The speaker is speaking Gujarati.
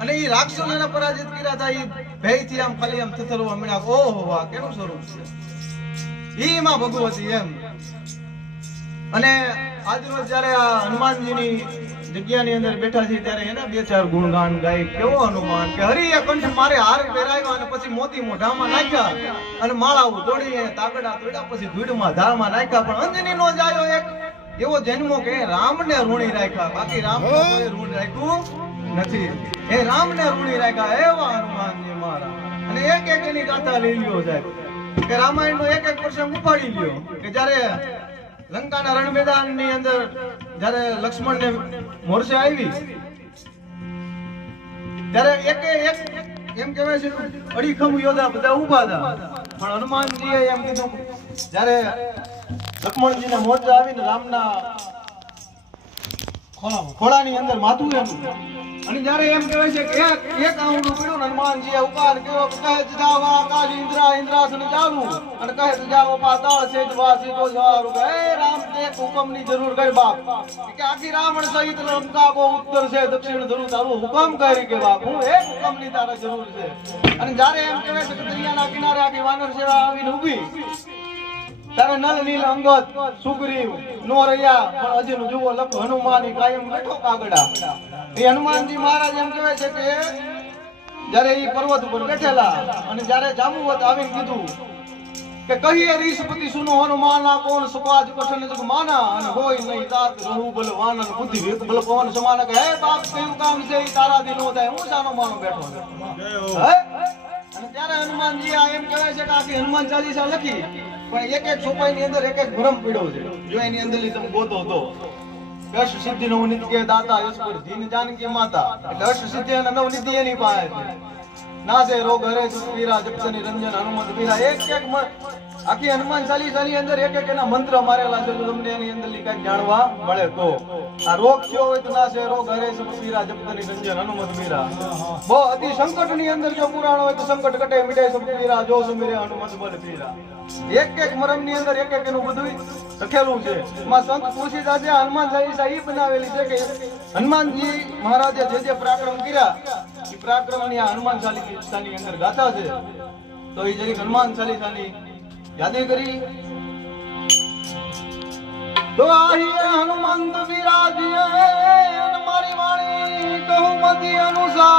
અને એ રાક્ષસોને પરાજિત કર્યા હતા. એ ભયથી આમ ખાલી આમ થથરવા મળ્યા. ઓહો વાહ, કેનું સ્વરૂપ છે ઈ માં ભગવતી એમ. અને આજરોજ જયારે આ હનુમાનજીની જગ્યાની અંદર બેઠા છે ત્યારે એના બે ચાર ગુણગાન ગાય. કેવો હનુમાન કે હરિએ કંઠ મારે હાર પહેરાવ્યા અને પછી મોતી મોઢામાં નાખ્યા અને માળાઓ તોડી તાગડા તોડ્યા પછી ધૂળમાં ધારમાં નાખ્યા. પણ અંજની નો જાયો એક એવો જન્મો કે રામને ઋણી રાખ્યા. બાકી રામ કોઈ ઋણ રાખ્યું નથી. એ રામને ઋણી રાખ્યા એવા હનુમાનજી મારા. અને એક એક એની ગાથા લઈ લ્યો સાહેબ કે રામાયણ નો એક એક પ્રસંગ ઉપાડી લ્યો કે જ્યારે લંકાના રણ મેદાન ની અંદર જ્યારે લક્ષ્મણ ને મોરસે આવી ત્યારે એક એમ કહેવાય છે અડીખમ યોદ્ધા બધા ઉભા હતા. પણ હનુમાનજીએ એમ કીધું જ્યારે લક્ષ્મણજીને મોરચે આવીને રામના ખોળાની અંદર માથું એનું અને જ્યારે એમ કહેવાય છે કે એક આંગળું પીડ્યું ને હનુમાનજીએ ઉકાર કર્યો કહે જાવા આકાશ ઇન્દ્રાસન ચાલુ અને કહે જાવો પાતાળ સેજ વાસી તો જવારું કે રામ તે હુકમની જરૂર ગઈ બાપ કે આખી રાવણ સહિત લંકા કો ઉત્તર છે દક્ષિણ ધ્રુવ તારું હુકમ કરી કે બાપ હું એક હુકમની તારા જરૂર છે. અને જ્યારે એમ કહેવાય છે કે દરિયાના કિનારે આખી વાનર સેવા આવીને ઊભી ત્યારે નલ નીલ અંગદ સુગ્રીવ નો રહ્યા પણ હજીનું જુઓ લખ હનુમાની કાયમ બેઠો કાગડા. એ હનુમાનજી મહારાજ એમ કહેવાય છે કે જ્યારે એ પર્વત ઉપર બેઠેલા અને જ્યારે જાંબુવત આવીને કીધું કે કહીએ રીસપતિ સુનો હનુમાના કોણ સપાજ કઠન જગ માના અને હોય નહીં તાત રહુ બલ વાનન બુદ્ધિ વિવેક બલ પવન સમાન કે હે બાપ કયું કામ છે ઈ તારા દી નો થાય હું સાનો માનો બેઠો હે. અને ત્યારે હનુમાનજી આ એમ કહેવાય છે કે આખી હનુમાન ચાલીસા લખી પણ એક એક સોપાઈની અંદર એક એક ભ્રમ પીડ્યો છે. જો એની અંદર તમે ગોતો તો અષ્ટ સિદ્ધિ નવ નિત્ય દાતા યશપુર જીન જાનકી માતા એટલે અષ્ટ સિદ્ધિ અને નવ નિધિ એની પાસે છે. નાસે રોગ હરે સુપીરા જપતની રંજન હનુમંત પીરા એક એક આખી હનુમાન ચાલીસાની અંદર એક એક એના મંત્ર મારેલા છે. તમને એની અંદર કઈક જાણવા મળે તો આ રોગ થયો હોય તો નાસે રોગ હરે સુપીરા જપતની રંજન હનુમંત પીરા. બહુ અતિ સંકટની અંદર જો પુરાણ હોય તો સંકટ કટે મિટે સુપીરા જો સુમીરે હનુમંત બલ પીરા. એક એક મરમની અંદર એક એક એનું બધું લખેલું છે. એમાં સંત તુલસીદાસ જે હનુમાન ચાલીસા ઈ બનાવેલી છે કે હનુમાનજી મહારાજે જે પરાક્રમ કર્યા એ પરાક્રમની આ હનુમાન ચાલીસાની અંદર ગાથા છે. તો એ જરીક હનુમાન ચાલીસાની યાદી કરી તો આહીએ હનુમંત વિરાજીએ મારી વાણી કહું મતી અનુસાર